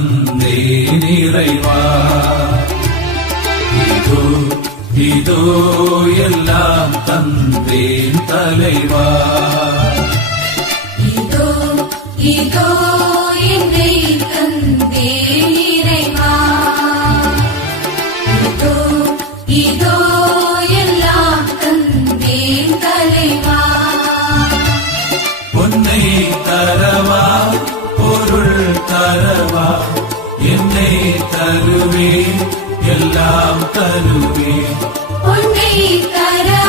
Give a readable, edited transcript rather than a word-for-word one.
தந்தேன் இறைவா. இதோ இதோ எல்லாம் தந்தேன் தலைவா. இதோ இதோ என்னை தந்தேன் இறைவா. இதோ இதோ எல்லாம் தந்தேன் தலைவா. பொன்னை தரவா பொருள் தரவா, என்னை தருவேன் எல்லாம் தருவேன். பொன்னை தரவா